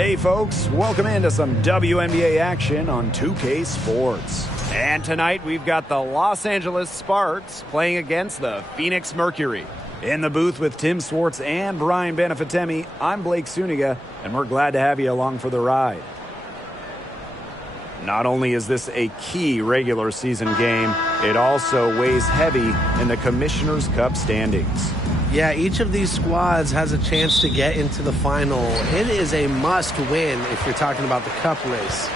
Hey folks, welcome into some WNBA action on 2K Sports. And tonight we've got the Los Angeles Sparks playing against the Phoenix Mercury. In the booth with Tim Swartz and Brian Benefatemi, I'm Blake Suniga, and we're glad to have you along for the ride. Not only is this a key regular season game, it also weighs heavy in the Commissioner's Cup standings. Yeah, each of these squads has a chance to get into the final. It is a must-win if you're talking about the Cup race.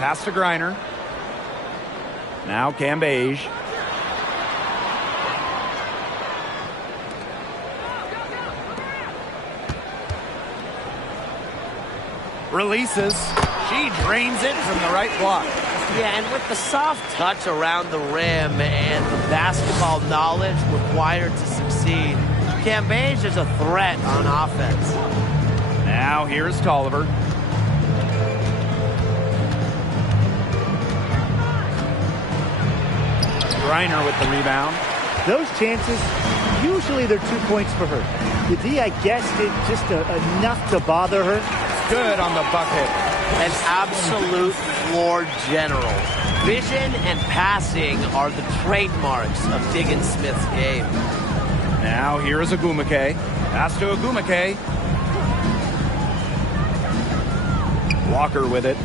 Pass to Griner. Now Cambage. Releases. She drains it from the right block. Yeah, and with the soft touch around the rim and the basketball knowledge required to succeed, Cambage is a threat on offense. Now here's Tolliver. Griner with the rebound. Those chances, usually they're 2 points for her. The D, I guess, did just enough to bother her. Good on the bucket. An absolute floor general. Vision and passing are the trademarks of Diggins Smith's game. Now here's Agumake. Pass to Agumake. Walker with it.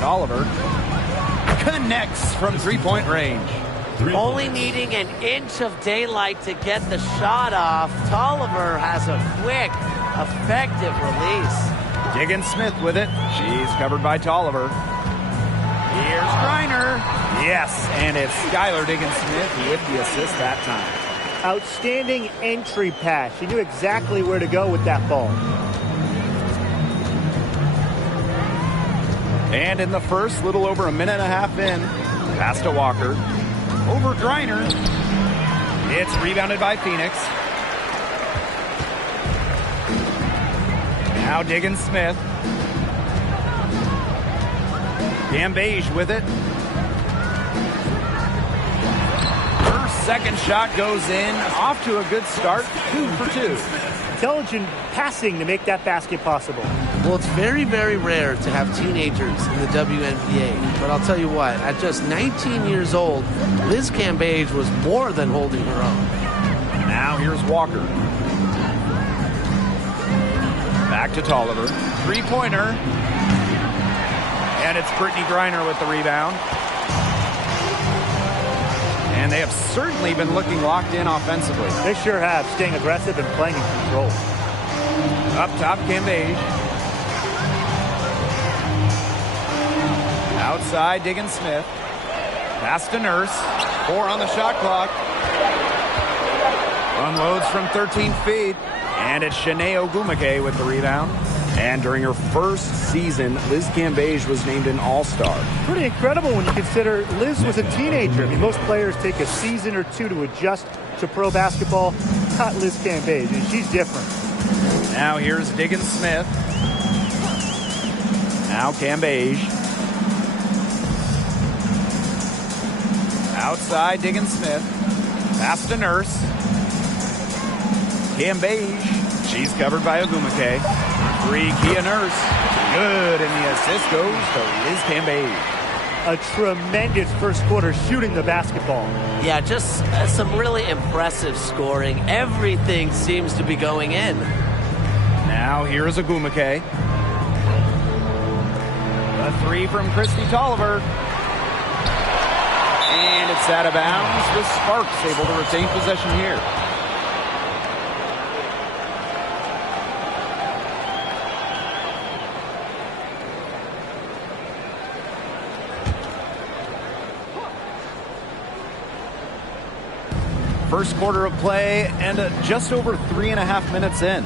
Tolliver connects from three-point range. Only needing an inch of daylight to get the shot off, Tolliver has a quick, effective release. Diggins Smith with it. She's covered by Tolliver. Here's Griner. Yes, and it's Skylar Diggins Smith with the assist that time. Outstanding entry pass. She knew exactly where to go with that ball. And in the first, little over a minute and a half in, pass to Walker. Over Griner. It's rebounded by Phoenix. Now Diggins Smith. Cambage with it. Her second shot goes in. Off to a good start. 2 for 2. Intelligent passing to make that basket possible. Well, it's very, very rare to have teenagers in the WNBA. But I'll tell you what, at just 19 years old, Liz Cambage was more than holding her own. Now here's Walker. Back to Tolliver. Three-pointer. And it's Brittany Griner with the rebound. And they have certainly been looking locked in offensively. They sure have, staying aggressive and playing in control. Up top, Cambage. Outside, Diggins Smith. Pass to Nurse. 4 on the shot clock. Unloads from 13 feet. And it's Shanae Ogumake with the rebound. And during her first season, Liz Cambage was named an All-Star. Pretty incredible when you consider Liz was a teenager. I mean, most players take a season or two to adjust to pro basketball. Not Liz Cambage, and she's different. Now here's Diggins Smith. Now Cambage. Outside, Diggins Smith. Pass to Nurse. Cambage. She's covered by Ogumake. Free Kia Nurse. Good, and the assist goes to Liz Cambage. A tremendous first quarter shooting the basketball. Yeah, just some really impressive scoring. Everything seems to be going in. Now here's Ogumake. The three from Christy Tolliver. And it's out of bounds. The Sparks able to retain possession here. First quarter of play and just over 3.5 minutes in.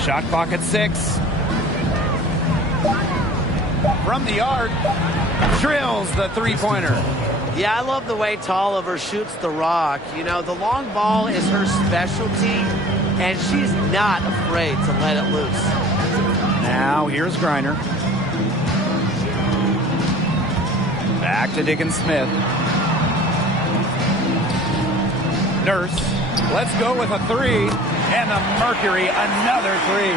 Shot clock at 6. From the arc, drills the three-pointer. Yeah, I love the way Tolliver shoots the rock. You know, the long ball is her specialty, and she's not afraid to let it loose. Now here's Griner. Back to Diggins Smith. Nurse Let's go with a three. And the Mercury, another three.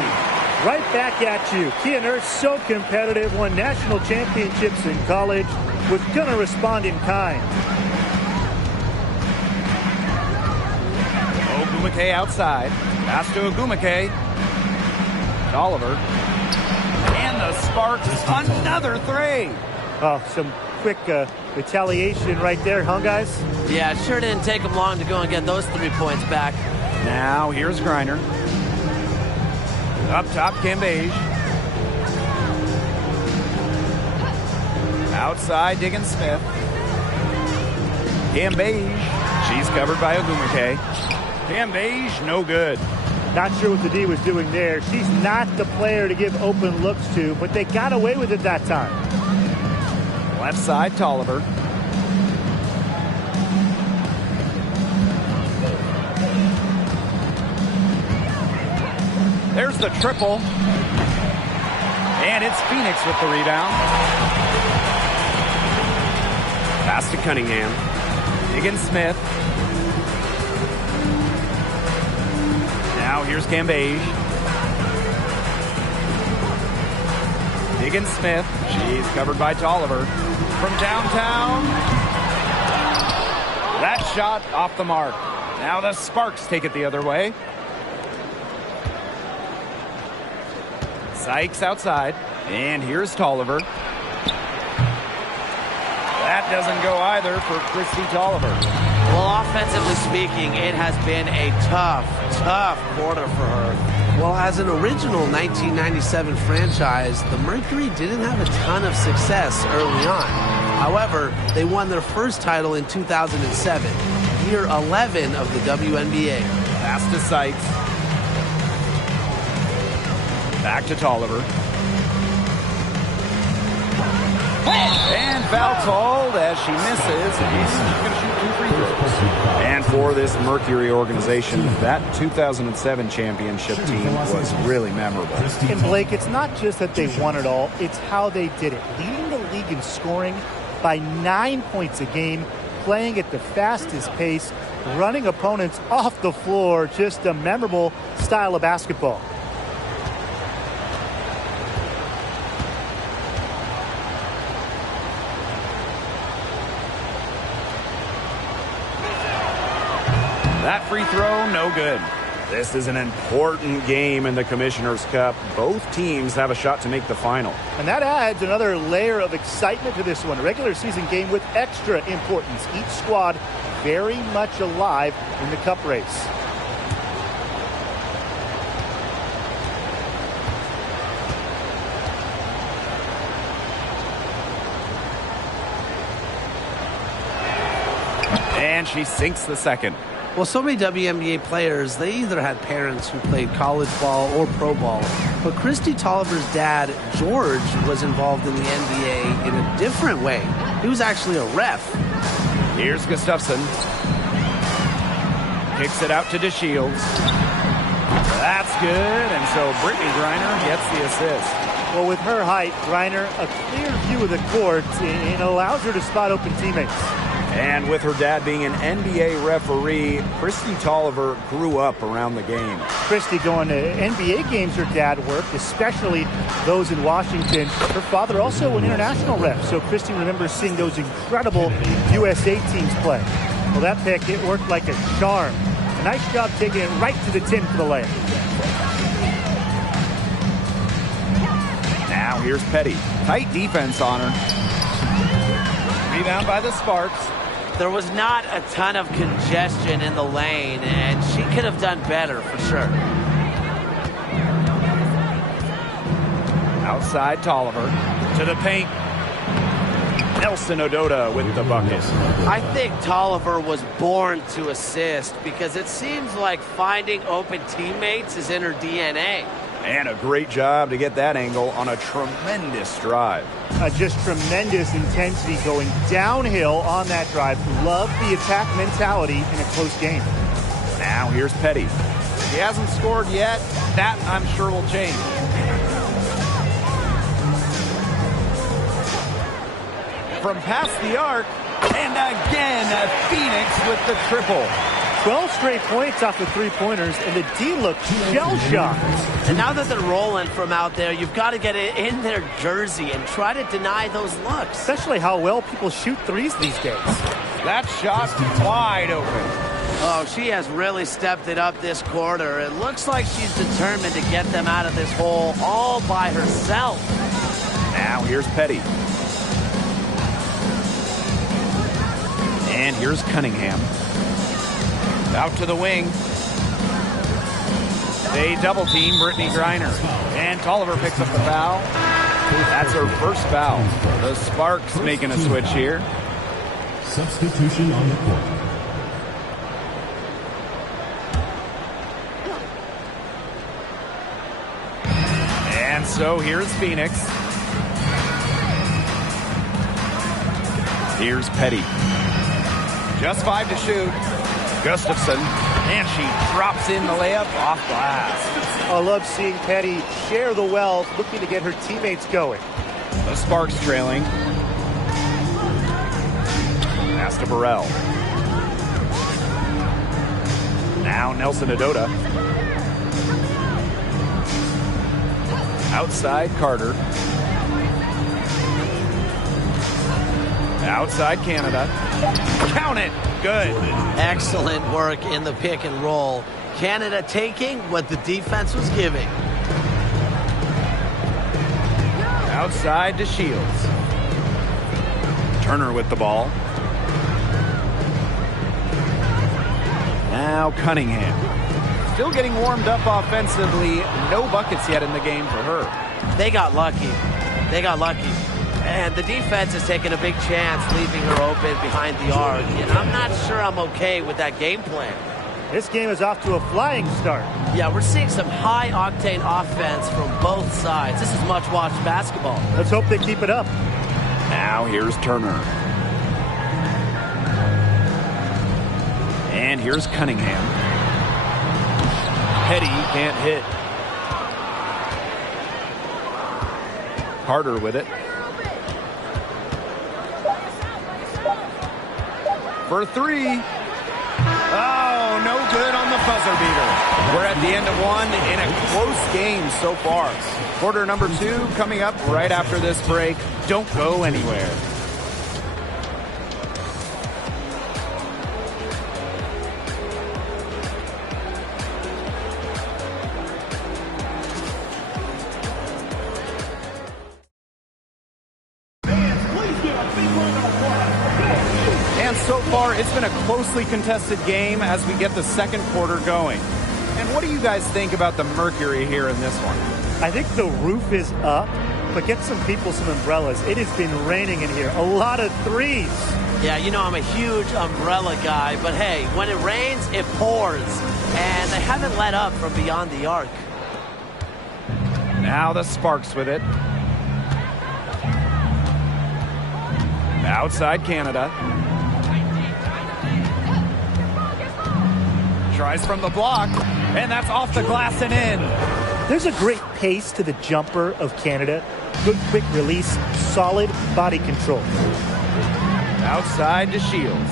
Right back at you. Kia Nurse, so competitive, won national championships in college, was going to respond in kind. Ogumake outside. Pass to Ogumake. Oliver. And the Sparks, another three. Oh, some quick retaliation right there, huh, guys? Yeah, it sure didn't take them long to go and get those 3 points back. Now, here's Griner. Up top, Cambage. Outside, Diggins Smith. Cambage. She's covered by Ogumake. Cambage, no good. Not sure what the D was doing there. She's not the player to give open looks to, but they got away with it that time. Left side, Tolliver. There's the triple. And it's Phoenix with the rebound. Pass to Cunningham. Diggins Smith. Now here's Cambage. Diggins Smith. She's covered by Tolliver. From downtown. That shot off the mark. Now the Sparks take it the other way. Sykes outside. And here's Tolliver. That doesn't go either for Christy Tolliver. Well, offensively speaking, it has been a tough quarter for her. Well, as an original 1997 franchise, the Mercury didn't have a ton of success early on. However, they won their first title in 2007, year 11 of the WNBA. Pass to Sykes. Back to Tolliver. And foul called as she misses. She's going to shoot 2 free throws. And for this Mercury organization, that 2007 championship team was really memorable. And Blake, it's not just that they won it all, it's how they did it. Leading the league in scoring by 9 points a game, playing at the fastest pace, running opponents off the floor, just a memorable style of basketball. That free throw, no good. This is an important game in the Commissioner's Cup. Both teams have a shot to make the final. And that adds another layer of excitement to this one. A regular season game with extra importance. Each squad very much alive in the Cup race. And she sinks the second. Well, so many WNBA players, they either had parents who played college ball or pro ball. But Christy Tolliver's dad, George, was involved in the NBA in a different way. He was actually a ref. Here's Gustafson. Kicks it out to DeShields. That's good, and so Brittany Griner gets the assist. Well, with her height, Griner, a clear view of the court, and allows her to spot open teammates. And with her dad being an NBA referee, Christy Tolliver grew up around the game. Christy going to NBA games her dad worked, especially those in Washington. Her father also an international ref, so Christy remembers seeing those incredible USA teams play. Well, that pick, it worked like a charm. A nice job taking it right to the tin for the layup. Now here's Petty. Tight defense on her. Rebound by the Sparks. There was not a ton of congestion in the lane, and she could have done better for sure. Outside Tolliver to the paint. Nelson Ododa with the bucket. I think Tolliver was born to assist because it seems like finding open teammates is in her DNA. And a great job to get that angle on a tremendous drive. Just tremendous intensity going downhill on that drive. Love the attack mentality in a close game. Now here's Petty. He hasn't scored yet. That, I'm sure, will change. From past the arc, and again, Phoenix with the triple. 12 straight points off the three-pointers, and the D looked shell-shocked. And now that they're rolling from out there, you've got to get it in their jersey and try to deny those looks. Especially how well people shoot threes these days. That shot wide open. Oh, she has really stepped it up this quarter. It looks like she's determined to get them out of this hole all by herself. Now here's Petty. And here's Cunningham. Out to the wing. They double team Brittany Griner. And Tolliver picks up the foul. That's her first foul. The Sparks making a switch here. Substitution on the court. And so here's Phoenix. Here's Petty. Just 5 to shoot. Gustafson. And she drops in the layup off glass. I love seeing Petty share the wealth, looking to get her teammates going. The Sparks trailing. Pass to Burrell. Now Nelson Adota. Outside Carter. Outside Canada. Count it. Good. Excellent work in the pick and roll. Canada taking what the defense was giving. Outside to Shields. Turner with the ball. Now Cunningham. Still getting warmed up offensively. No buckets yet in the game for her. They got lucky. They got lucky. And the defense is taking a big chance, leaving her open behind the arc. And I'm not sure I'm okay with that game plan. This game is off to a flying start. Yeah, we're seeing some high-octane offense from both sides. This is much-watched basketball. Let's hope they keep it up. Now here's Turner. And here's Cunningham. Petty can't hit. Carter with it. For three. Oh, no good on the buzzer beater. We're at the end of one in a close game so far. Quarter number 2 coming up right after this break. Don't go anywhere. So far, it's been a closely contested game as we get the second quarter going. And what do you guys think about the Mercury here in this one? I think the roof is up, but get some people some umbrellas. It has been raining in here. A lot of threes. Yeah, you know I'm a huge umbrella guy, but hey, when it rains, it pours. And they haven't let up from beyond the arc. Now the Sparks with it. Outside Canada. Tries from the block, and that's off the glass and in. There's a great pace to the jumper of Canada. Good quick release, solid body control. Outside to Shields.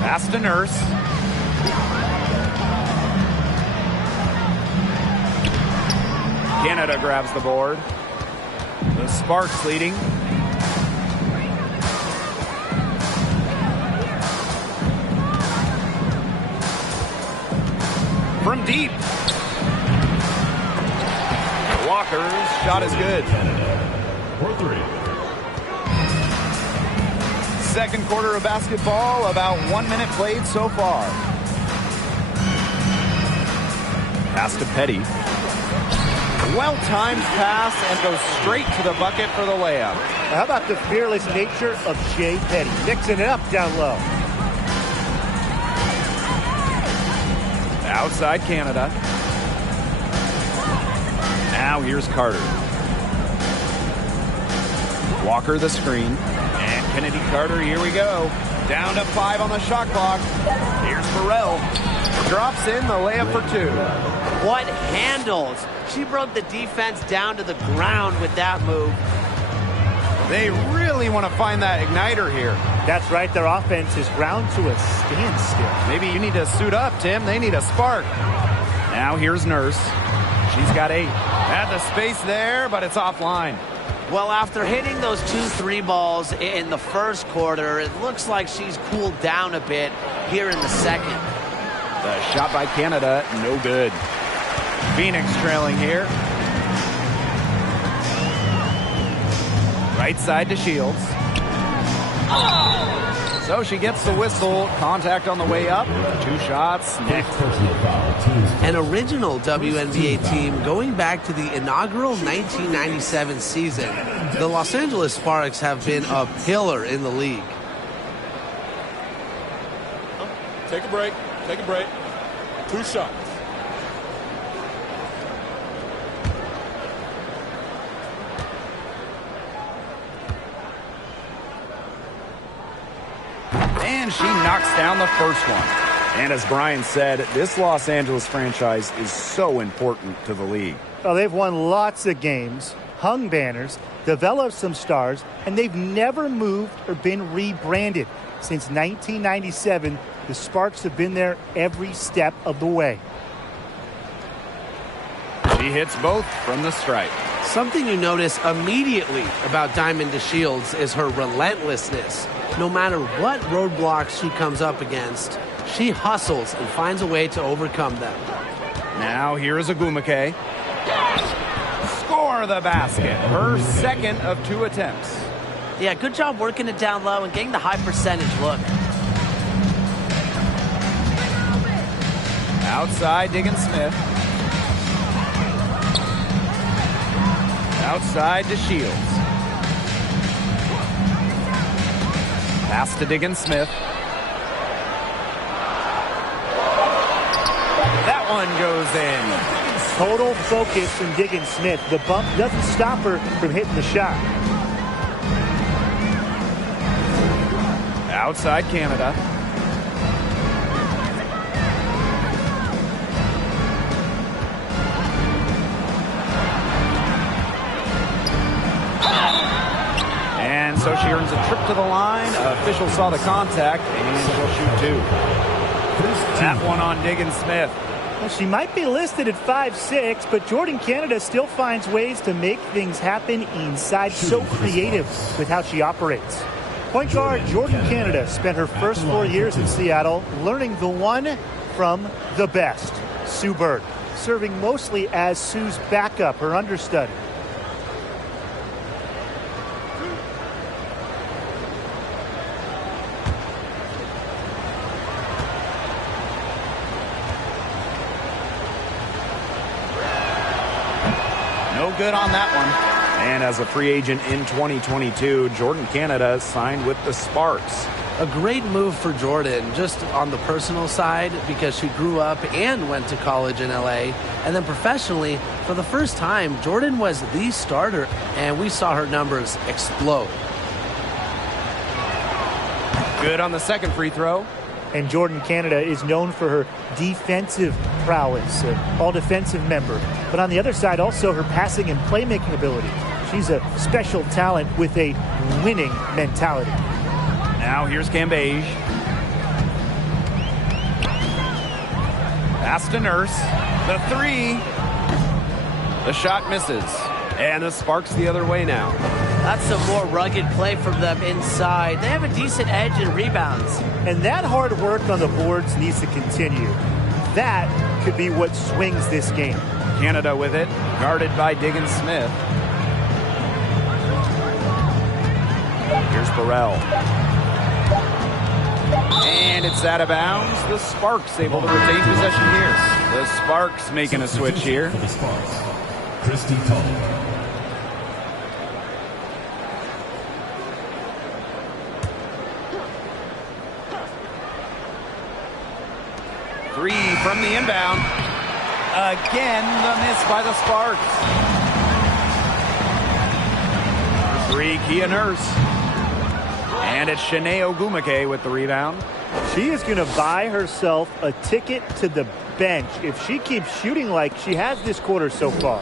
Pass to Nurse. Canada grabs the board. The Sparks leading. From deep. Walker's shot is good. For three. Second quarter of basketball, about 1 minute played so far. Pass to Petty. Well-timed pass and goes straight to the bucket for the layup. How about the fearless nature of Jay Petty? Mixing it up down low. Outside Canada. Now here's Carter. Walker the screen. And Kennedy Carter, here we go. Down to 5 on the shot clock. Here's Burrell. Drops in the layup for 2. What handles? She broke the defense down to the ground with that move. They really want to find that igniter here. That's right. Their offense is ground to a standstill. Maybe you need to suit up, Tim. They need a spark. Now here's Nurse. She's got 8. Had the space there, but it's offline. Well, after hitting those 2-3 balls in the first quarter, it looks like she's cooled down a bit here in the second. The shot by Canada, no good. Phoenix trailing here. Right side to Shields. So she gets the whistle. Contact on the way up. 2 shots. Next. An original WNBA team going back to the inaugural 1997 season. The Los Angeles Sparks have been a pillar in the league. Take a break. Take a break. 2 shots. And she knocks down the first one. And as Brian said, this Los Angeles franchise is so important to the league. Well, they've won lots of games, hung banners, developed some stars, and they've never moved or been rebranded. Since 1997, the Sparks have been there every step of the way. She hits both from the stripe. Something you notice immediately about Diamond DeShields is her relentlessness. No matter what roadblocks she comes up against, she hustles and finds a way to overcome them. Now here is Agumake. Score the basket. Her second of 2 attempts. Yeah, good job working it down low and getting the high percentage look. Outside, Diggins-Smith. Outside to Shields. Pass to Diggins-Smith. That one goes in. Total focus from Diggins-Smith. The bump doesn't stop her from hitting the shot. Outside Canada. And so she earns a trip to the line. Officials saw the contact, and she'll shoot 2. That one on Diggins-Smith. Well, she might be listed at 5'6", but Jordan Canada still finds ways to make things happen inside. So creative with how she operates. Point guard Jordan Canada spent her first 4 years in Seattle learning the one from the best, Sue Bird, serving mostly as Sue's backup, her understudy. No good on that one. And as a free agent in 2022, Jordan Canada signed with the Sparks. A great move for Jordan, just on the personal side, because she grew up and went to college in LA. And then professionally, for the first time, Jordan was the starter, and we saw her numbers explode. Good on the second free throw. And Jordan Canada is known for her defensive prowess, all-defensive member. But on the other side, also her passing and playmaking ability. She's a special talent with a winning mentality. Now here's Cambage. Pass to Nurse. The 3. The shot misses. And the Sparks the other way now. That's some more rugged play from them inside. They have a decent edge in rebounds. And that hard work on the boards needs to continue. That could be what swings this game. Canada with it, guarded by Diggins-Smith. Here's Burrell. And it's out of bounds. The Sparks able to retain possession here. The Sparks making a switch here. For the Sparks, Christy Tully. 3 from the inbound. Again, the miss by the Sparks. 3, Kia Nurse. And it's Shanae Ogumake with the rebound. She is going to buy herself a ticket to the bench if she keeps shooting like she has this quarter so far.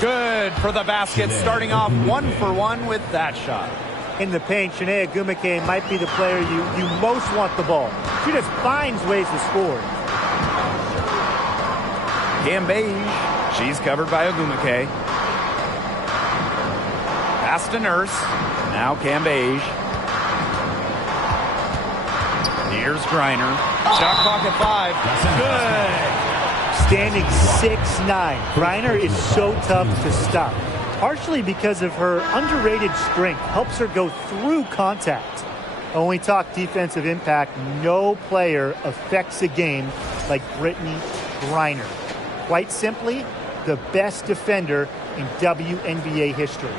Good for the basket, starting off 1 for 1 with that shot. In the paint, Shanae Ogwumike might be the player you most want the ball. She just finds ways to score. Cam Beige, she's covered by Ogwumike. Pass to Nurse, now Cam Beige. Here's Griner, shot clock at 5, good. Standing 6'9", Griner is so tough to stop. Partially because of her underrated strength, helps her go through contact. When we talk defensive impact, no player affects a game like Brittany Griner. Quite simply, the best defender in WNBA history.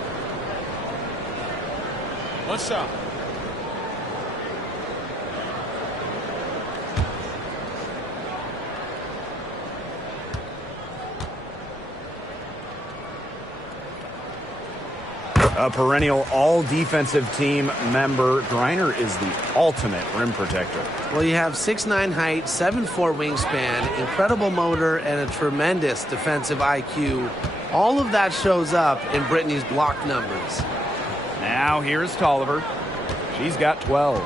One shot. A perennial all-defensive team member, Griner is the ultimate rim protector. Well, you have 6'9" height, 7'4" wingspan, incredible motor, and a tremendous defensive IQ. All of that shows up in Brittany's block numbers. Now here's Tolliver. She's got 12.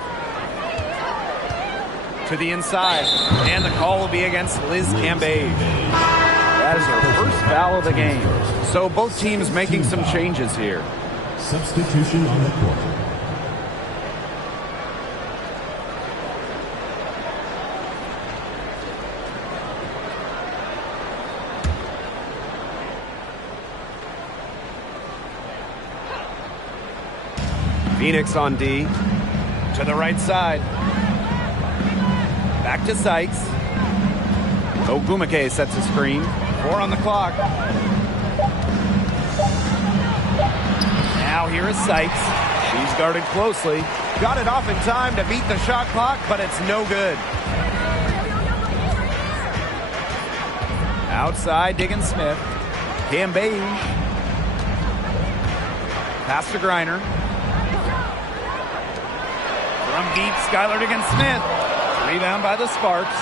To the inside, and the call will be against Liz Cambage. That is her first foul of the game. So both teams making some changes here. Substitution on the court. Phoenix on D. To the right side. Back to Sykes. Ogwumike sets a screen. 4 on the clock. Now here is Sykes. She's guarded closely. Got it off in time to beat the shot clock, but it's no good. Outside, Diggins-Smith. Cam Beige. Pass to Griner. From deep, Skylar Diggins-Smith. Rebound by the Sparks.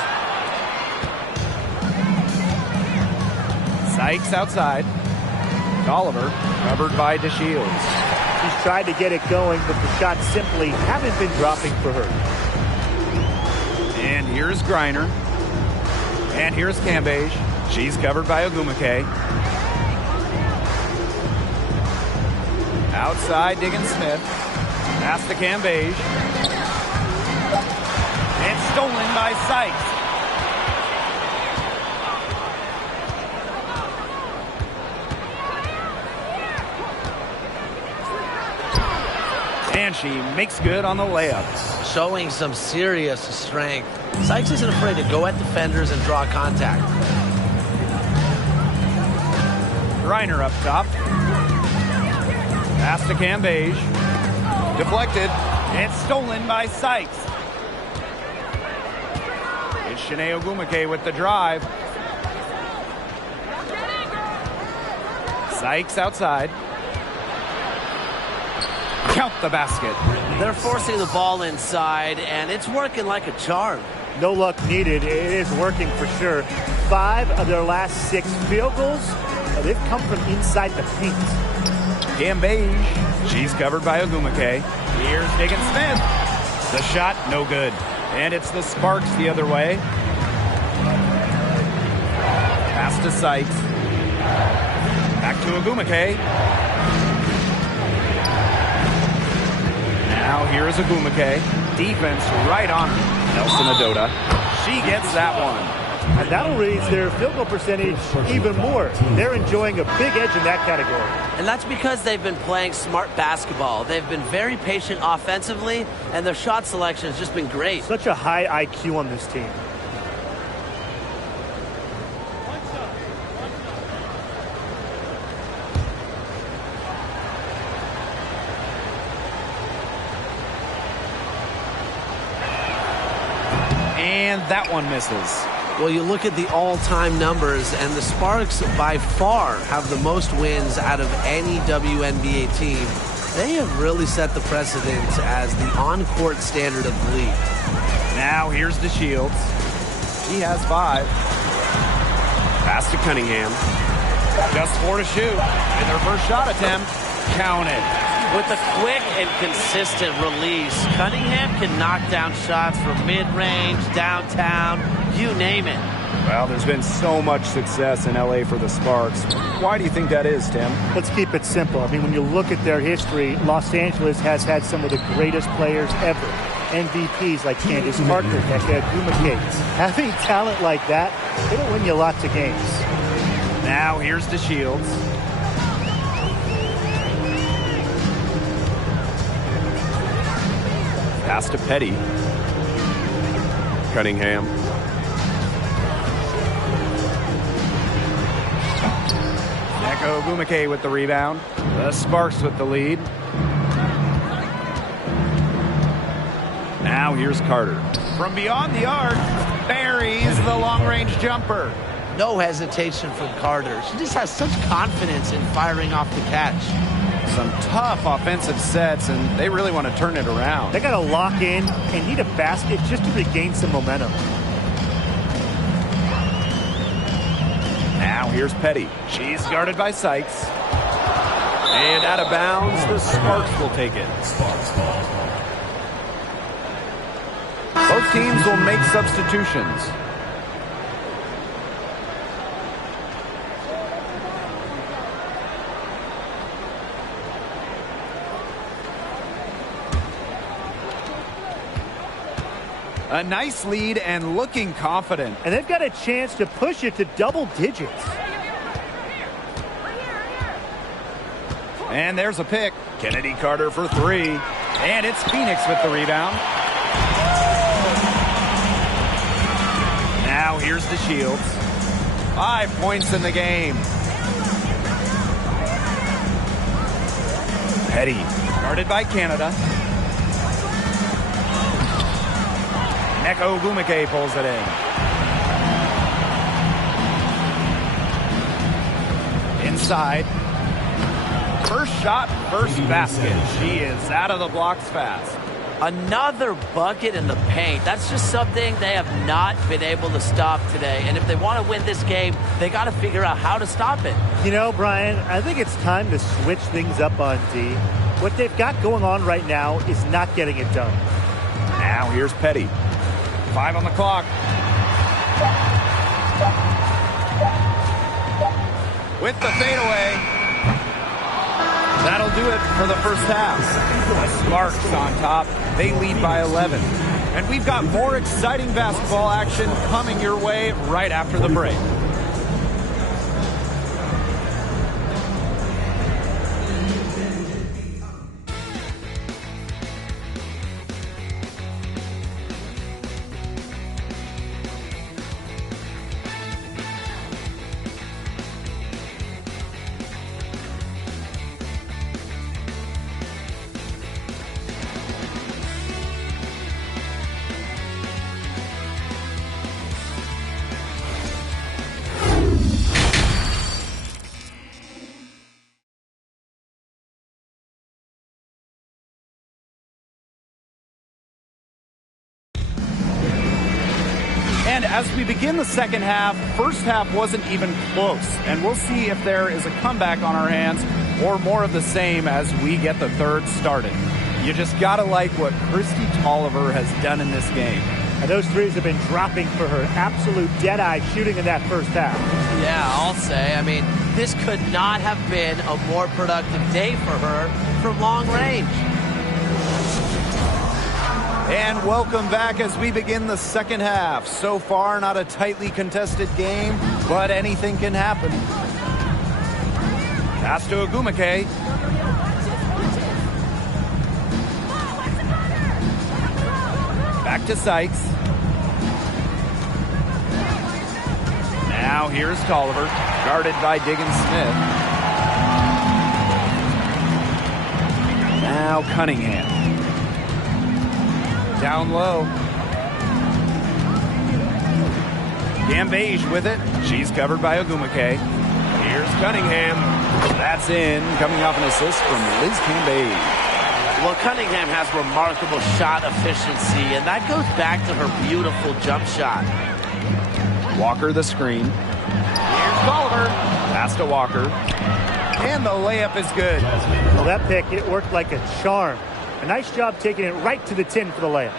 Sykes outside. Tolliver covered by DeShields. She's tried to get it going, but the shots simply haven't been dropping for her. And here's Griner. And here's Cambage. She's covered by Ogwumike. Outside, Diggins-Smith. Pass to Cambage. And stolen by Sykes. And she makes good on the layup. Showing some serious strength. Sykes isn't afraid to go at defenders and draw contact. Griner up top. Pass to Cambage. Deflected. And stolen by Sykes. It's Shanae Ogwumike with the drive. Sykes outside. Count the basket. They're forcing the ball inside, and it's working like a charm. No luck needed. It is working for sure. 5 of their last 6 field goals, they've come from inside the paint. Cam Beige. She's covered by Ogwumike. Here's Diggins-Smith. The shot, no good. And it's the Sparks the other way. Pass to Sykes. Back to Ogwumike. Now here is Ogwumike. Defense right on her. Nelson Adota. She gets that one. And that'll raise their field goal percentage even more. They're enjoying a big edge in that category. And that's because they've been playing smart basketball. They've been very patient offensively, and their shot selection has just been great. Such a high IQ on this team. And that one misses. Well, you look at the all-time numbers, and the Sparks by far have the most wins out of any WNBA team. They have really set the precedent as the on-court standard of the league. Now here's DeShields. She has 5. Pass to Cunningham. Just 4 to shoot. In their first shot attempt, counted. With a quick and consistent release, Cunningham can knock down shots from mid-range, downtown, you name it. Well, there's been so much success in L.A. for the Sparks. Why do you think that is, Tim? Let's keep it simple. I mean, when you look at their history, Los Angeles has had some of the greatest players ever. MVPs like Candace Parker, Nneka Ogwumike. Having talent like that, it'll win you lots of games. Now here's to Shields. Pass to Petty. Cunningham. Nneka Ogwumike with the rebound. The Sparks with the lead. Now here's Carter. From beyond the arc, buries the long-range jumper. No hesitation from Carter. She just has such confidence in firing off the catch. Some tough offensive sets, and they really want to turn it around. They got to lock in and need a basket just to regain some momentum. Now here's Petty. She's guarded by Sykes. And out of bounds, the Sparks will take it. Both teams will make substitutions. A nice lead and looking confident. And they've got a chance to push it to double digits. And there's a pick. Kennedy Carter for 3. And it's Phoenix with the rebound. Now here's the Shields. 5 points in the game. Petty, guarded by Canada. Nneka Ogwumike pulls it in. Inside. First shot, first basket. She is out of the blocks fast. Another bucket in the paint. That's just something they have not been able to stop today. And if they want to win this game, they got to figure out how to stop it. You know, Brian, I think it's time to switch things up on D. What they've got going on right now is not getting it done. Now here's Petty. 5 on the clock. With the fadeaway. That'll do it for the first half. The Sparks on top. They lead by 11. And we've got more exciting basketball action coming your way right after the break. And as we begin the second half, first half wasn't even close. And we'll see if there is a comeback on our hands or more of the same as we get the third started. You just got to like what Christy Tolliver has done in this game. And those threes have been dropping for her. Absolute dead-eye shooting in that first half. Yeah, I'll say. I mean, this could not have been a more productive day for her from long range. And welcome back as we begin the second half. So far, not a tightly contested game, but anything can happen. Pass to Ogwumike. Back to Sykes. Now here's Tolliver, guarded by Diggins-Smith. Now Cunningham. Down low. Gambage with it. She's covered by Ogwumike. Here's Cunningham. That's in. Coming off an assist from Liz Gambage. Well, Cunningham has remarkable shot efficiency, and that goes back to her beautiful jump shot. Walker the screen. Here's Tolliver. Pass to Walker. And the layup is good. Well, that pick, it worked like a charm. A nice job taking it right to the tin for the layup.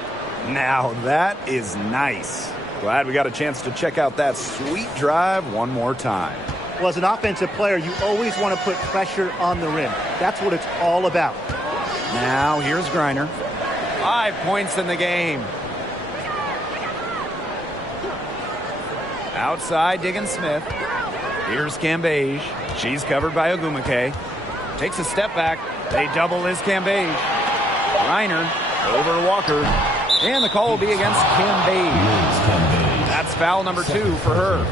Now that is nice. Glad we got a chance to check out that sweet drive one more time. Well, as an offensive player, you always want to put pressure on the rim. That's what it's all about. Now here's Griner. 5 points in the game. Outside, Diggins-Smith. Here's Cambage. She's covered by Ogumake. Takes a step back. They double Liz Cambage. Griner over Walker. And the call will be against Cambage. That's foul number 2 for her.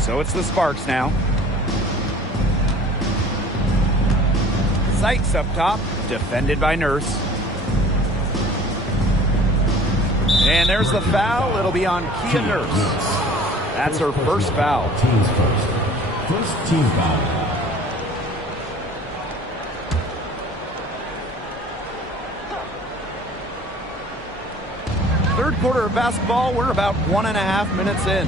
So it's the Sparks now. Sykes up top, defended by Nurse. And there's the foul. It'll be on Kia Nurse. That's her first foul. Team's first. First team foul. Third quarter of basketball, we're about 1.5 minutes in.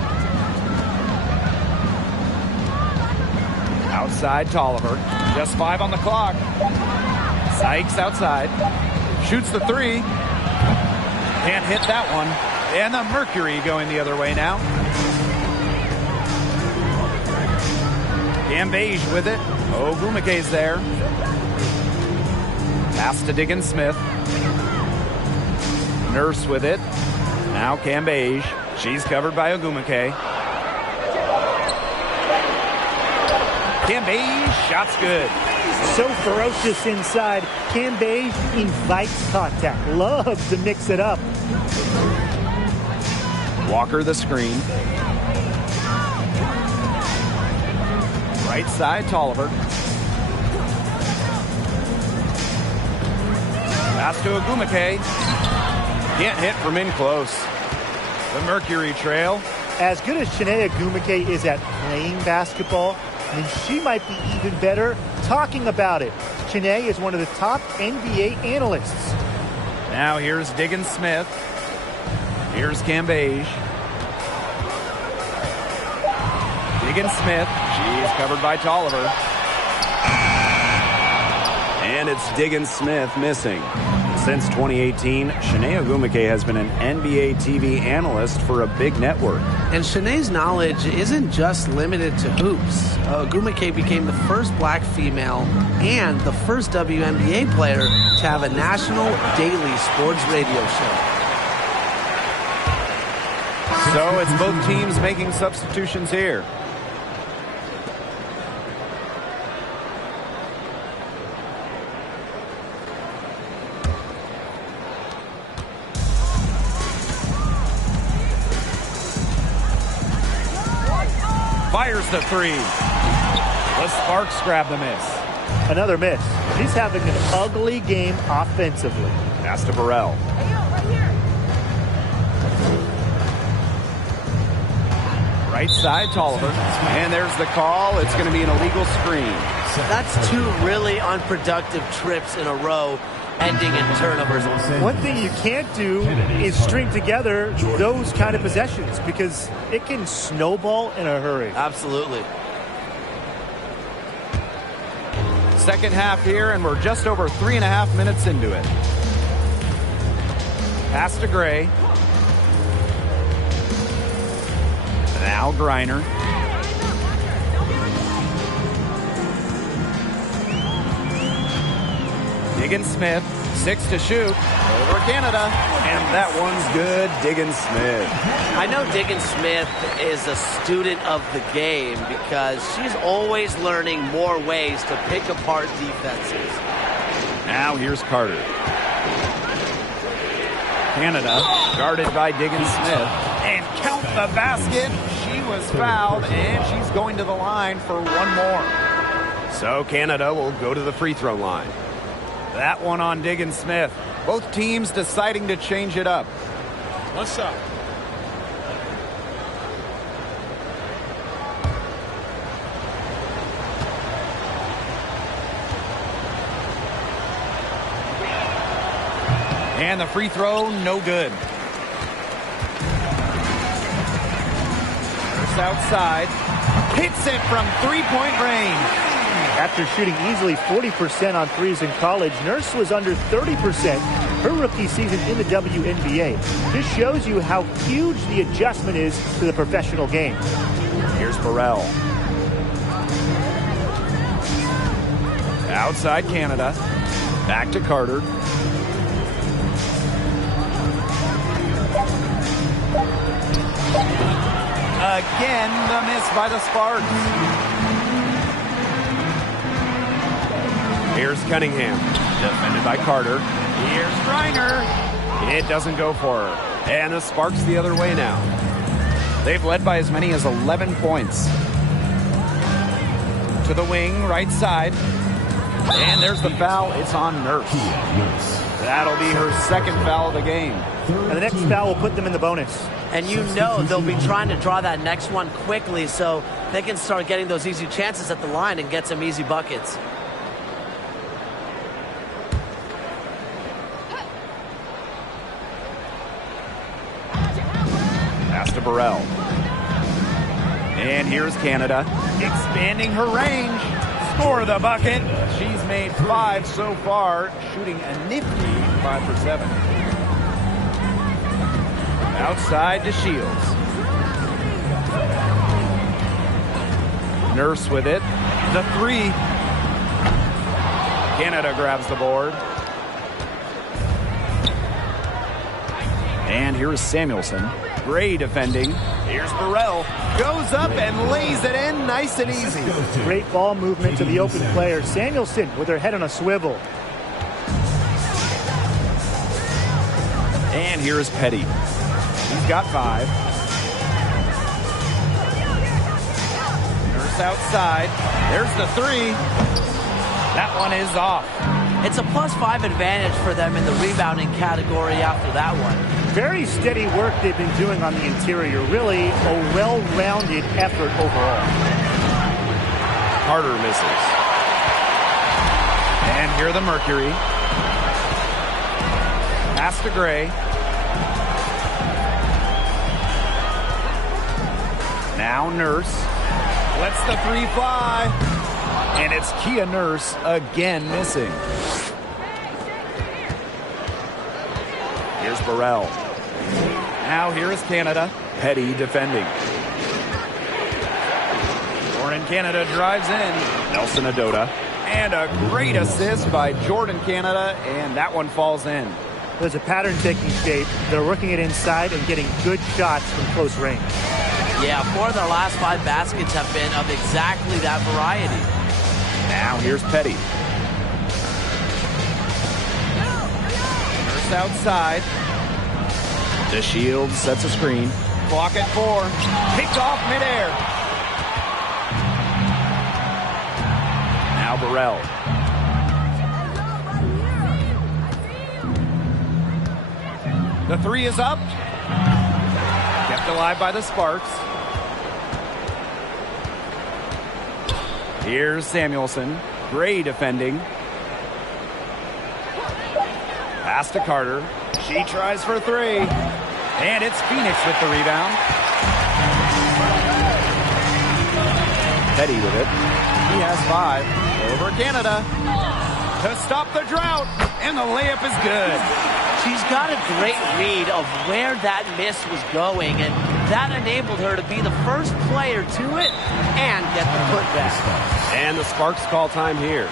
Outside, Tolliver. Just 5 on the clock. Sykes outside. Shoots the 3. Can't hit that one. And the Mercury going the other way now. Cambage with it. Ogumake's there. Pass to Diggins-Smith. Nurse with it. Now Cambage. She's covered by Ogumake. Cambage, shot's good. So ferocious inside. Cambage invites contact. Loves to mix it up. Walker the screen. Right side, Tolliver. Pass to Ogumake. Can't hit from in close. The Mercury trail. As good as Shanae Ogumake is at playing basketball, and she might be even better talking about it. Shanae is one of the top NBA analysts. Now here's Diggins-Smith. Here's Cambage. Diggins-Smith. She's covered by Tolliver. And it's Diggins-Smith missing. Since 2018, Shanae Ogumake has been an NBA TV analyst for a big network. And Shanae's knowledge isn't just limited to hoops. Ogumake became the first black female and the first WNBA player to have a national daily sports radio show. So it's both teams making substitutions here. Fires the 3. The Sparks grab the miss. Another miss. She's having an ugly game offensively. Pass to Burrell. Right side, Tolliver. And there's the call. It's going to be an illegal screen. That's 2 really unproductive trips in a row, ending in turnovers. One thing you can't do is string together those kind of possessions because it can snowball in a hurry. Absolutely. Second half here, and we're just over 3.5 minutes into it. Pass to Gray. Now Griner. Diggins-Smith, 6 to shoot, over Canada, and that one's good. Diggins-Smith. I know Diggins-Smith is a student of the game because she's always learning more ways to pick apart defenses. Now here's Carter. Canada, guarded by Diggins-Smith, and count the basket. She was fouled, and she's going to the line for one more. So Canada will go to the free throw line. That one on Diggins-Smith. Both teams deciding to change it up. What's up? And the free throw, no good. outside. Hits it from three-point range. After shooting easily 40% on threes in college, Nurse was under 30% her rookie season in the WNBA. This shows you how huge the adjustment is to the professional game. Here's Burrell. Outside Canada. Back to Carter. Again, the miss by the Sparks. Here's Cunningham. Defended by Carter. Here's Reiner. It doesn't go for her. And the Sparks the other way now. They've led by as many as 11 points. To the wing, right side. And there's the foul. It's on Nurse. That'll be her second foul of the game. And the next foul will put them in the bonus. And you know they'll be trying to draw that next one quickly so they can start getting those easy chances at the line and get some easy buckets. Pass to Burrell. And here's Canada. Expanding her range. Score the bucket. She's made 5 so far, shooting a nifty 5 for 7. Outside to Shields. Nurse with it. The 3. Canada grabs the board. And here's Samuelson. Gray defending. Here's Burrell. Goes up and lays it in nice and easy. Great ball movement to the open player. Samuelson with her head on a swivel. And here's Petty. He's got 5. Nurse outside. There's the 3. That one is off. It's a +5 advantage for them in the rebounding category after that one. Very steady work they've been doing on the interior. Really a well-rounded effort overall. Carter misses. And here the Mercury. Pass to Gray. Now Nurse. Lets the 3 fly. And it's Kia Nurse again missing. Here's Burrell. Now here is Canada. Petty defending. Jordan Canada drives in. Nelson Adota. And a great assist by Jordan Canada, and that one falls in. There's a pattern taking shape. They're working it inside and getting good shots from close range. Yeah, 4 of their last 5 baskets have been of exactly that variety. Now here's Petty. Nurse outside. The Shield sets a screen. Clock at 4. Picked off midair. Now Burrell. The 3 is up. Kept alive by the Sparks. Here's Samuelson. Gray defending. Pass to Carter. She tries for 3. And it's Phoenix with the rebound. Petty with it. He has 5. Over Canada. To stop the drought. And the layup is good. She's got a great read of where that miss was going, and that enabled her to be the first player to it and get the putback. And the Sparks call time here.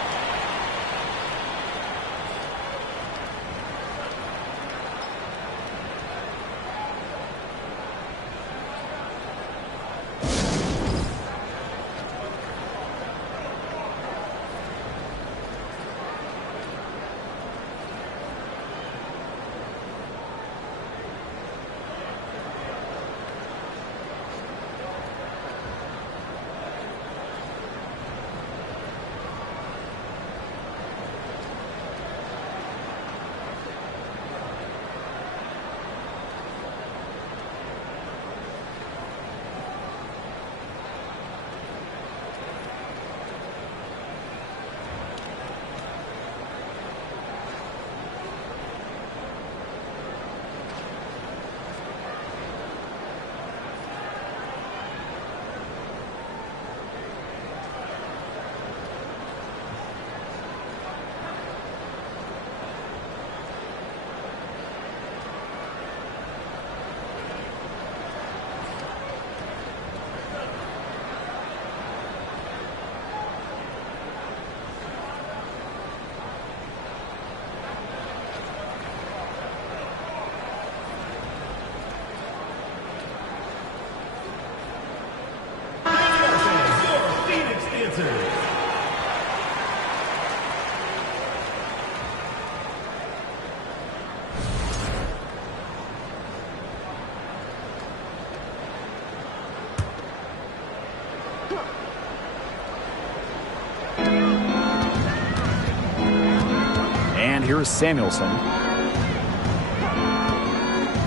here's Samuelson.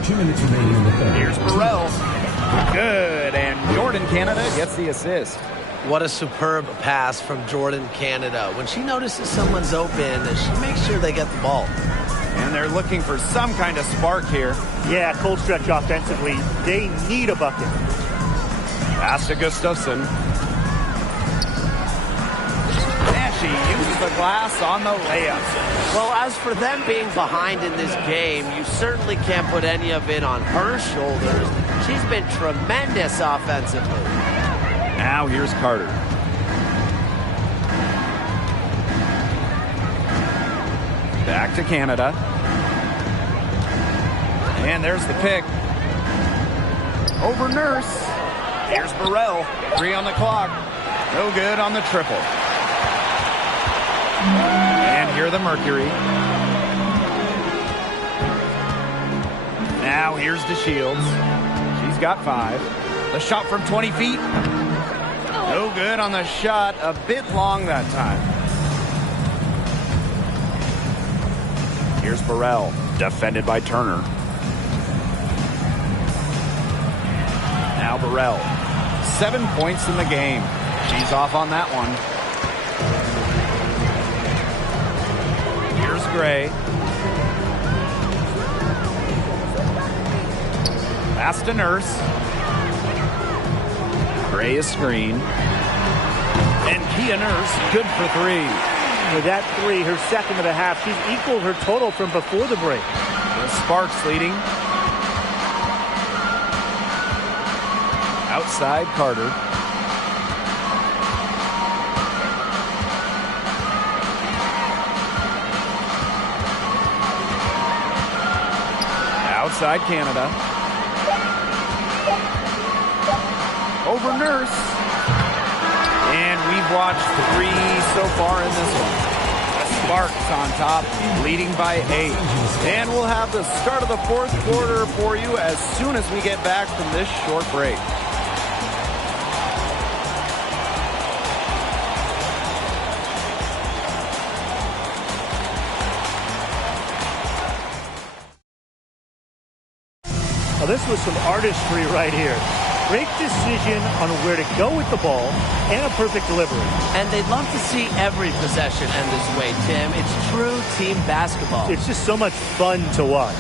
2 minutes remaining in the third. Here's Burrell. Good, and Jordan Canada gets the assist. What a superb pass from Jordan Canada. When she notices someone's open, she makes sure they get the ball. And they're looking for some kind of spark here. Yeah, cold stretch offensively. They need a bucket. Pass to Gustafson. And she uses the glass on the layup. Well, as for them being behind in this game, you certainly can't put any of it on her shoulders. She's been tremendous offensively. Now here's Carter. Back to Canada. And there's the pick. Over Nurse. Here's Burrell. 3 on the clock. No good on the triple. And here the Mercury. Now here's DeShields. She's got 5. The shot from 20 feet. No good on the shot. A bit long that time. Here's Burrell. Defended by Turner. Now Burrell. 7 points in the game. She's off on that one. Here's Gray. Pass to Nurse. Gray is screen. And Kia Nurse, good for 3. With that 3, her second of the half, she's equaled her total from before the break. The Sparks leading. Outside Carter. Outside Canada. Over Nurse. And we've watched 3 so far in this one. The Sparks on top, leading by 8. And we'll have the start of the 4th quarter for you as soon as we get back from this short break. Now, this was some artistry right here. Great decision on where to go with the ball and a perfect delivery. And they'd love to see every possession end this way, Tim. It's true team basketball. It's just so much fun to watch.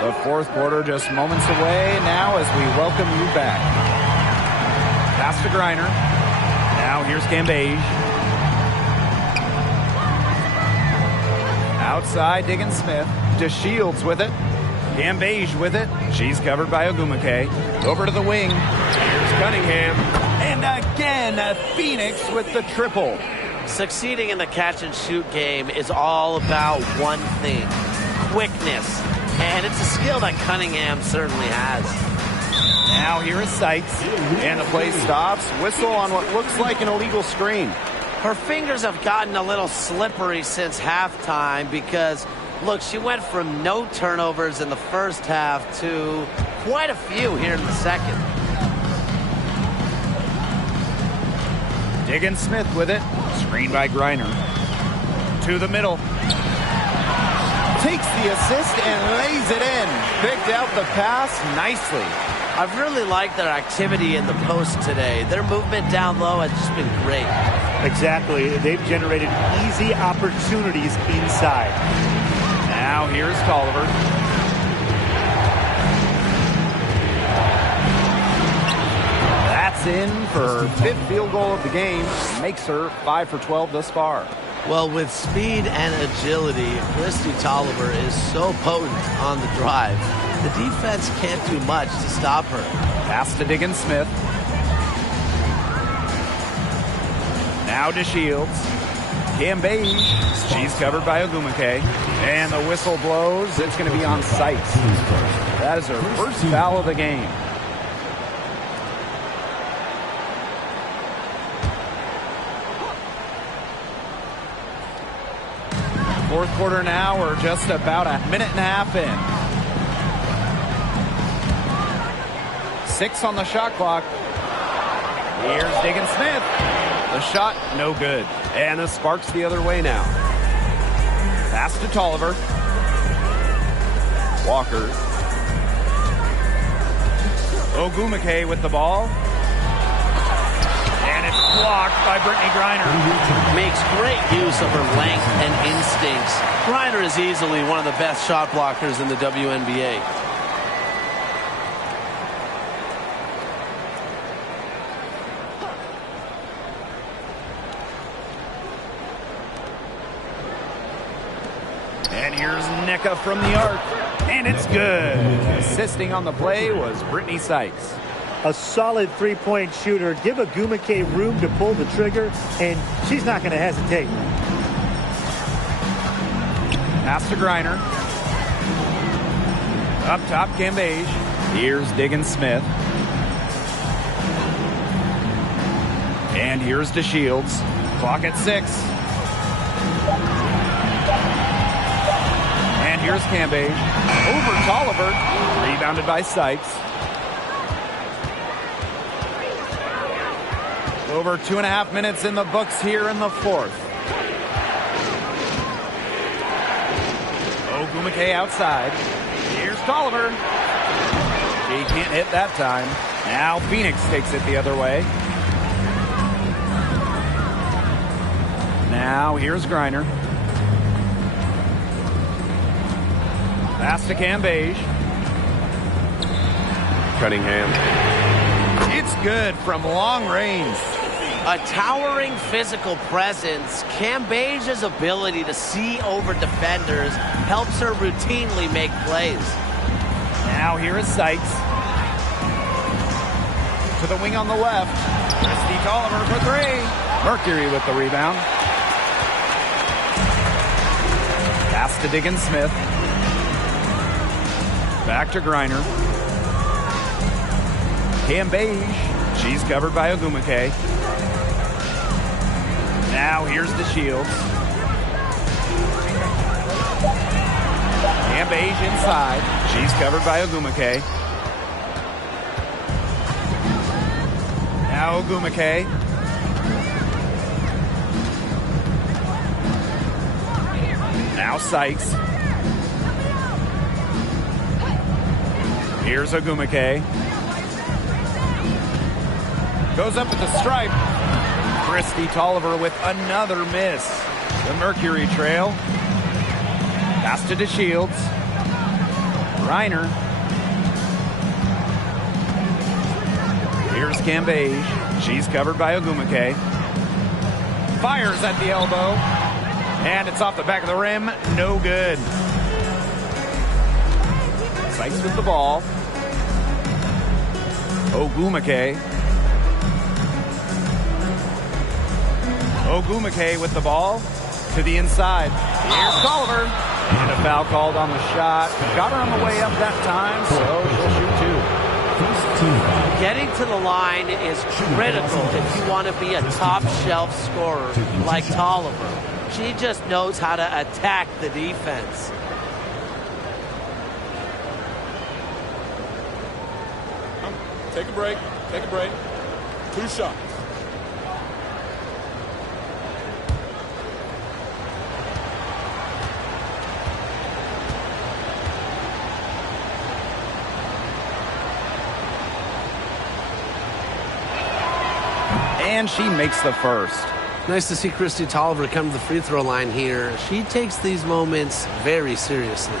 The 4th quarter just moments away now as we welcome you back. Pass to Griner. Now here's Cambage. Outside, Diggins Smith. DeShields with it. Cambage with it. She's covered by Ogumake. Over to the wing. Here's Cunningham. And again, Phoenix with the triple. Succeeding in the catch-and-shoot game is all about one thing: quickness. And it's a skill that Cunningham certainly has. Now here is Seitz. And the play stops. Whistle on what looks like an illegal screen. Her fingers have gotten a little slippery since halftime because, look, she went from no turnovers in the first half to quite a few here in the second. Diggins Smith with it. Screened by Griner. To the middle. Takes the assist and lays it in. Picked out the pass nicely. I've really liked their activity in the post today. Their movement down low has just been great. Exactly. They've generated easy opportunities inside. Now here's Tolliver. That's in for her 5th field goal of the game. Makes her 5 for 12 thus far. Well, with speed and agility, Christy Tolliver is so potent on the drive. The defense can't do much to stop her. Pass to Diggins Smith. Now DeShields. Cambage. She's covered by Ogumake. And the whistle blows. It's going to be on Seitz. That is her first foul of the game. Fourth quarter now. We're just about a minute and a half in. 6 on the shot clock. Here's Diggin Smith. The shot, no good. And the Sparks the other way now. Pass to Tolliver. Walker. Ogumake with the ball. And it's blocked by Brittany Griner. Makes great use of her length and instincts. Griner is easily one of the best shot blockers in the WNBA. And here's Nneka from the arc. And it's good. Assisting on the play was Brittany Sykes. A solid three-point shooter. Give Ogumake room to pull the trigger, and she's not going to hesitate. Pass to Griner. Up top, Cambage. Here's Diggin Smith. And here's DeShields. Clock at 6. And here's Cambage. Over Tolliver. Rebounded by Sykes. Over 2.5 minutes in the books here in the fourth. Ogumake outside. Here's Tolliver. He can't hit that time. Now Phoenix takes it the other way. Now here's Griner. Pass to Cambage. Cunningham. It's good from long range. A towering physical presence, Cambage's ability to see over defenders helps her routinely make plays. Now here is Sykes. To the wing on the left. Christy Tolliver for 3. Mercury with the rebound. Pass to Diggin Smith. Back to Griner. Cambage. She's covered by Ogumake. Now here's DeShields. Cambage inside. She's covered by Ogumake. Now Ogumake. Now Sykes. Here's Ogumake. Goes up at the stripe. Christy Tolliver with another miss. The Mercury trail. Pass to DeShields. Griner. Here's Cambage. She's covered by Ogumake. Fires at the elbow. And it's off the back of the rim. No good. Sykes with the ball. Ogumake. Ogumake with the ball to the inside. Here's Tolliver. And a foul called on the shot. Got her on the way up that time, so she'll shoot 2. Getting to the line is critical if you want to be a top shelf scorer like Tolliver. She just knows how to attack the defense. Take a break. Take a break. 2 shots. And she makes the first. Nice to see Christy Tolliver come to the free throw line here. She takes these moments very seriously.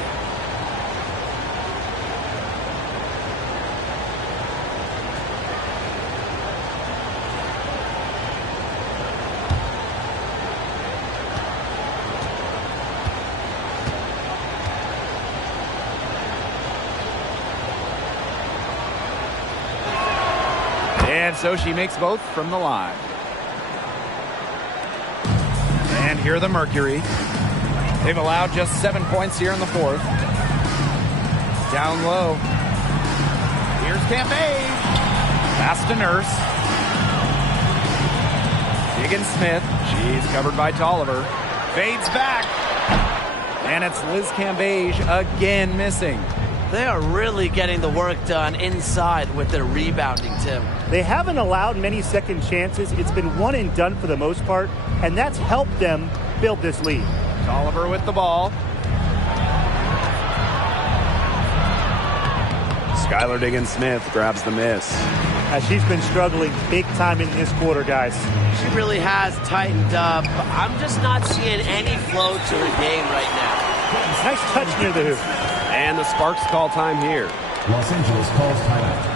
And so she makes both from the line. And here are the Mercury. They've allowed just 7 points here in the fourth. Down low. Here's Cambage. Pass to Nurse. Diggin Smith. She's covered by Tolliver. Fades back. And it's Liz Cambage again missing. They are really getting the work done inside with their rebounding, Tim. They haven't allowed many second chances. It's been one and done for the most part, and that's helped them build this lead. Oliver with the ball. Skylar Diggins-Smith grabs the miss. She's been struggling big time in this quarter, guys. She really has tightened up. I'm just not seeing any flow to her game right now. Nice touch near the hoop. And the Sparks call time here. Los Angeles calls timeout.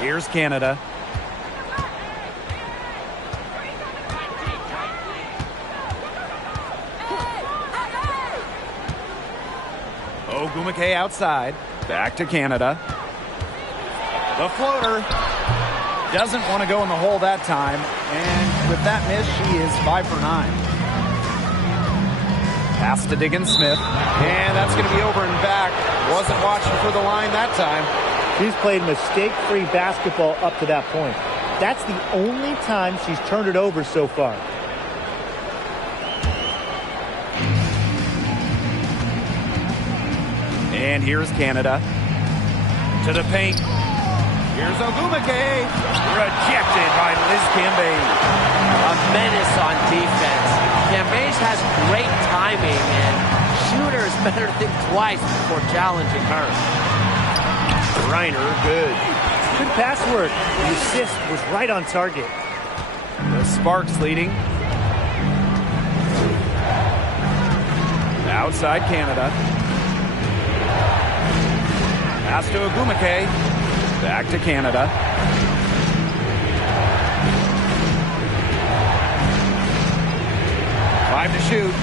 Here's Canada. Ogumake outside. Back to Canada. The floater. Doesn't want to go in the hole that time. And with that miss, she is 5 for 9. Pass to Diggins-Smith. And that's going to be over and back. Wasn't watching for the line that time. She's played mistake-free basketball up to that point. That's the only time she's turned it over so far. And here's Canada. To the paint. Here's Ogumake. Rejected by Liz Cambage. A menace on defense. Cambage has great timing, and shooters better think twice before challenging her. Reiner, good. Good pass work. The assist was right on target. The Sparks leading. Outside Canada. Pass to Ogumake. Back to Canada. Five to shoot.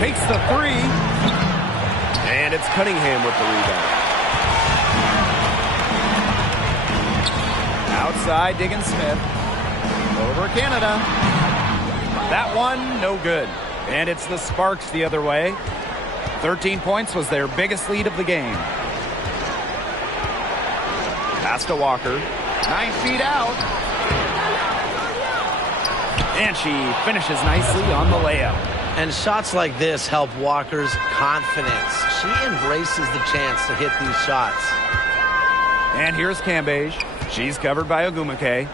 Takes the three. And it's Cunningham with the rebound. Outside Diggins-Smith. Over Canada. That one, no good. And it's the Sparks the other way. 13 points was their biggest lead of the game. Pass to Walker. 9 feet out. And she finishes nicely on the layup. And shots like this help Walker's confidence. She embraces the chance to hit these shots. And here's Cambage. She's covered by Ogumake.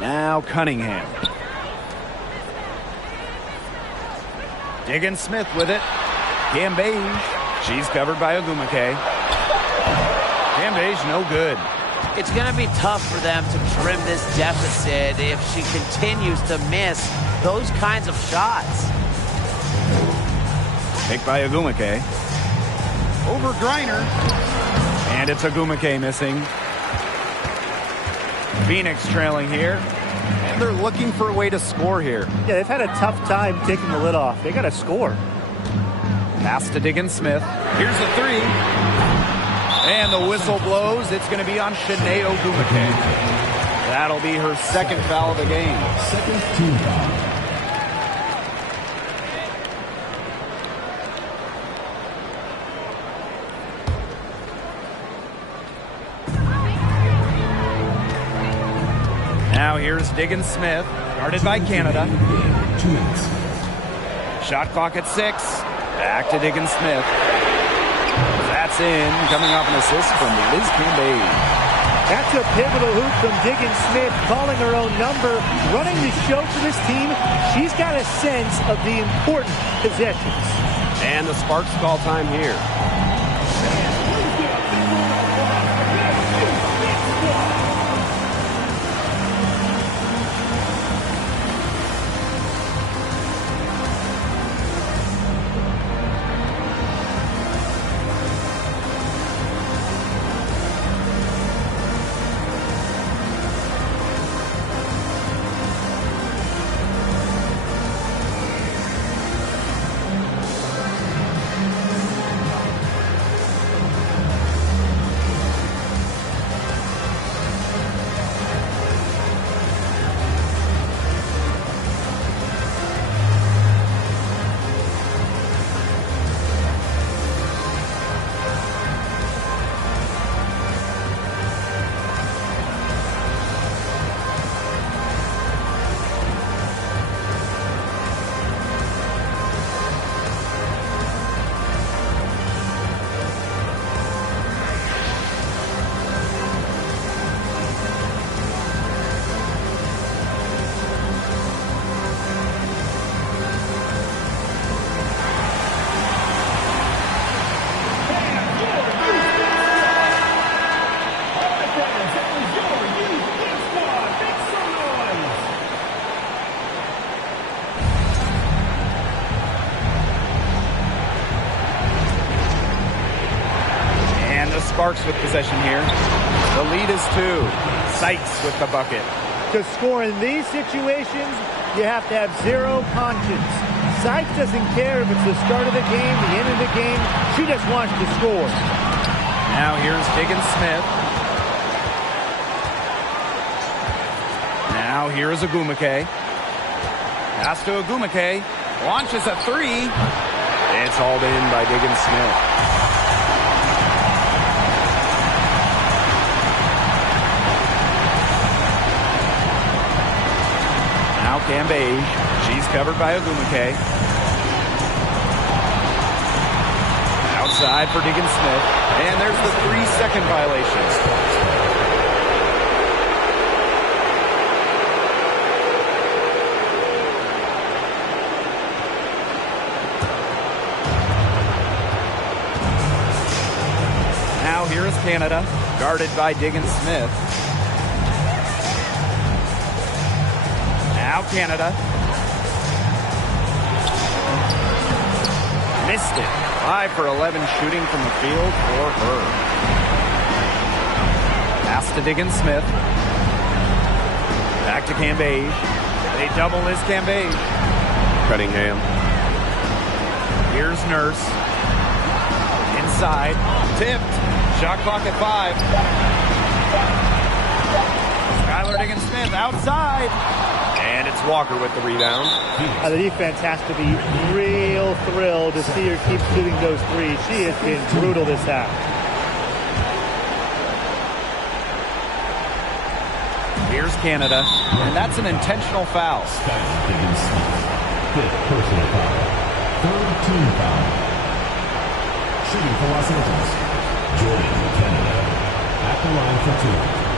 Now Cunningham. Diggins-Smith with it. Cambage. She's covered by Ogumake. Cambage no good. It's going to be tough for them to trim this deficit if she continues to miss those kinds of shots. Picked by Ogumake. Over Griner. And it's Ogumake missing. Phoenix trailing here. And they're looking for a way to score here. Yeah, they've had a tough time taking the lid off. They got to score. Pass to Diggins-Smith. Here's a three. And the whistle blows. It's going to be on Shanae Ogumake. That'll be her second foul of the game. Second team foul. Now here's Diggins Smith, guarded by Canada. 2 minutes. Shot clock at 6. Back to Diggins Smith. That's in, coming off an assist from Liz Cambage. That's a pivotal hoop from Diggins Smith, calling her own number, running the show for this team. She's got a sense of the important possessions. And the Sparks call time here. Sparks with possession here. The lead is 2. Sykes with the bucket. To score in these situations, you have to have zero conscience. Sykes doesn't care if it's the start of the game, the end of the game. She just wants to score. Now here's Diggins Smith. Now here is Agumake. Pass to Agumake. Launches a 3. It's hauled in by Diggins Smith. Now Cambage. She's covered by Agumake. Outside for Diggins Smith. And there's the 3-second violation. Now here is Canada, guarded by Diggins Smith. Now Canada. Missed it. 5 for 11 shooting from the field for her. Pass to Diggins Smith. Back to Cambage. They double this Cambage. Cunningham. Here's Nurse. Inside. Tipped. Shot clock at 5. Skylar Diggins Smith outside. And it's Walker with the rebound. The defense has to be real thrilled to see her keep shooting those threes. She has been brutal this half. Here's Canada, and that's an intentional foul. Fifth personal foul. Third team foul. Shooting for Los Angeles, Jordan Canada. At the line for 2.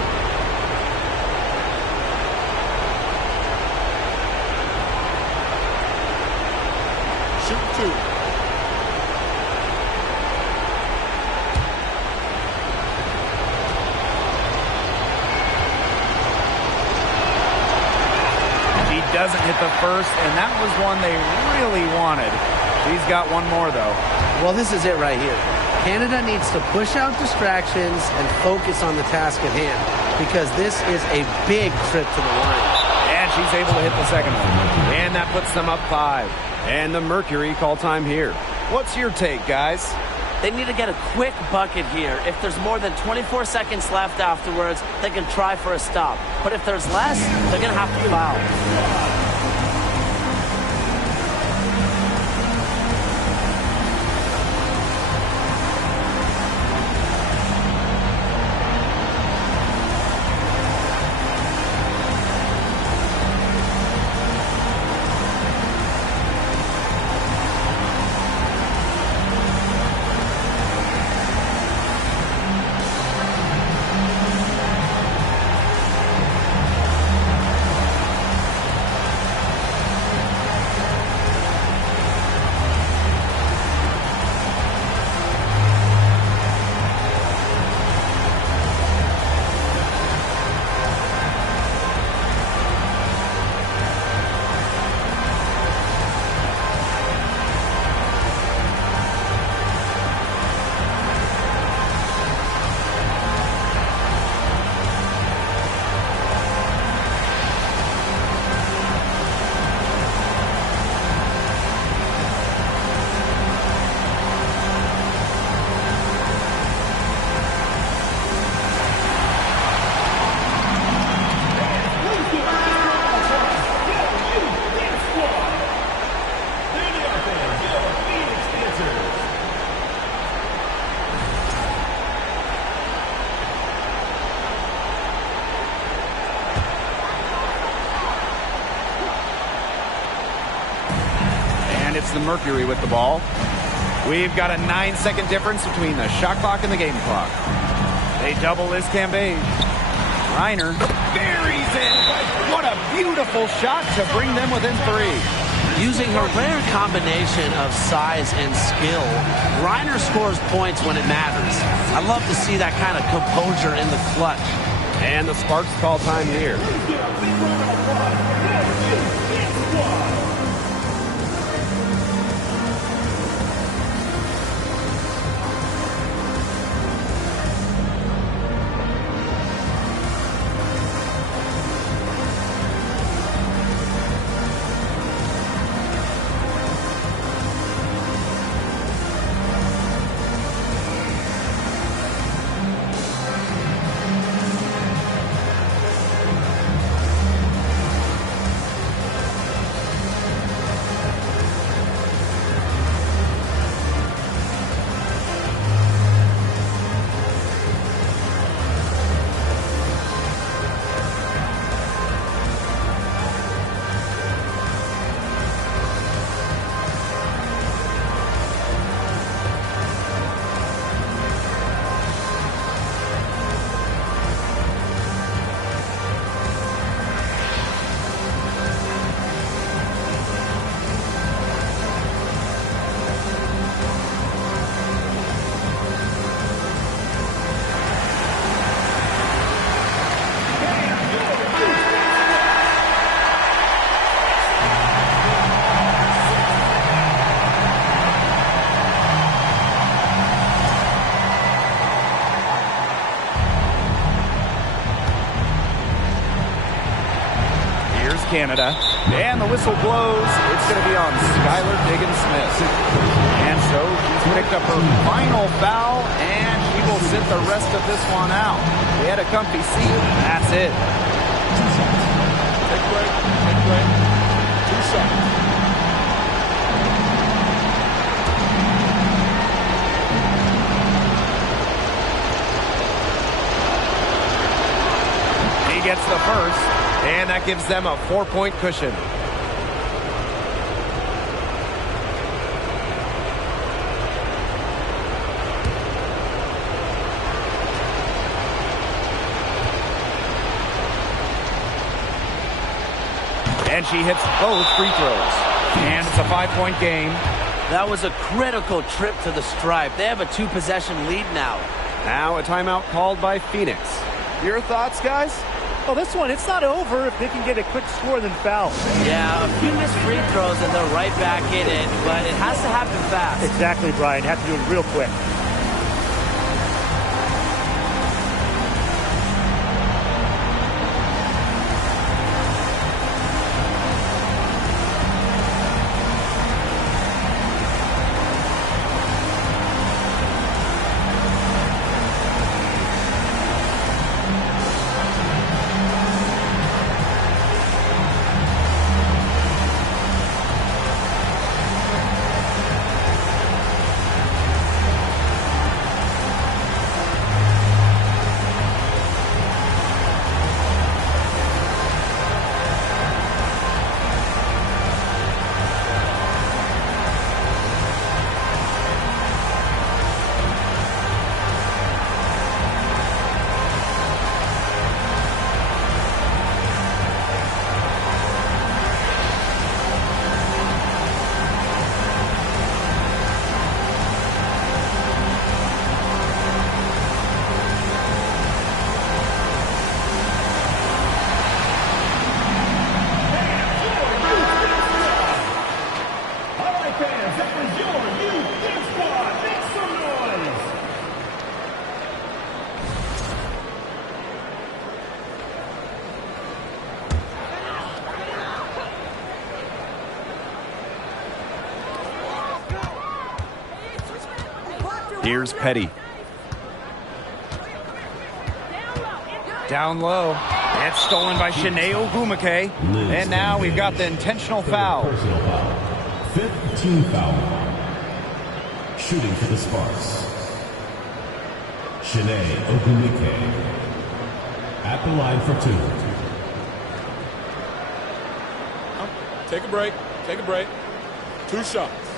Doesn't hit the first, and that was one they really wanted. He's got one more, though. Well, this is it right here. Canada needs to push out distractions and focus on the task at hand, because this is a big trip to the line. And she's able to hit the second one. And that puts them up 5. And the Mercury call time here. What's your take, guys? They need to get a quick bucket here. If there's more than 24 seconds left afterwards, they can try for a stop. But if there's less, they're going to have to foul. the Mercury with the ball. We've got a 9-second difference between the shot clock and the game clock. They double this Cambage. Reiner buries it. What a beautiful shot to bring them within 3. Using her rare combination of size and skill, Reiner scores points when it matters. I love to see that kind of composure in the clutch. And the Sparks call time here. Canada, and the whistle blows. It's going to be on Skylar Diggins-Smith. And so she's picked up her final foul, and she will sit the rest of this one out. They had a comfy seat. That's it. Take break. Take break. 2 shots. He gets the first. And that gives them a 4-point cushion. And she hits both free throws. And it's a 5-point game. That was a critical trip to the stripe. They have a 2-possession lead now. Now a timeout called by Phoenix. Your thoughts, guys? Well, this one, it's not over if they can get a quick score then foul. Yeah, a few missed free throws and they're right back in it, but it has to happen fast. Exactly, Brian. Have to do it real quick. Here's Petty. Down low. It's stolen by Shanae Ogumake. And now we've got the intentional foul. Personal foul. 5th team foul. Shooting for the Sparks. Shanae Ogumake. At the line for 2. Take a break. Take a break. 2 shots.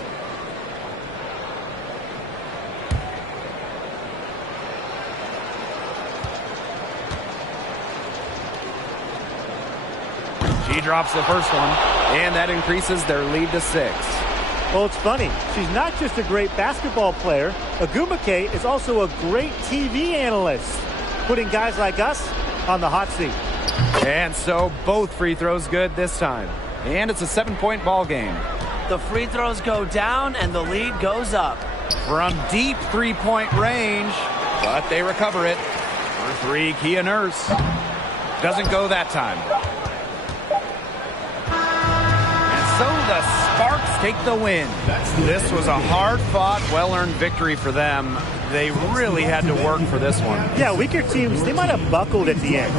He drops the first one, and that increases their lead to 6. Well, it's funny. She's not just a great basketball player. Agumake is also a great TV analyst, putting guys like us on the hot seat. And so both free throws good this time. And it's a 7-point ball game. The free throws go down, and the lead goes up. From deep three-point range, but they recover it. For 3, Kia Nurse. Doesn't go that time. So the Sparks take the win. This was a hard-fought, well-earned victory for them. They really had to work for this one. Yeah, weaker teams, they might have buckled at the end.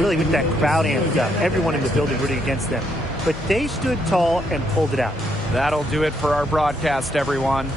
Really with that crowd amped up. Everyone in the building rooting against them. But they stood tall and pulled it out. That'll do it for our broadcast, everyone.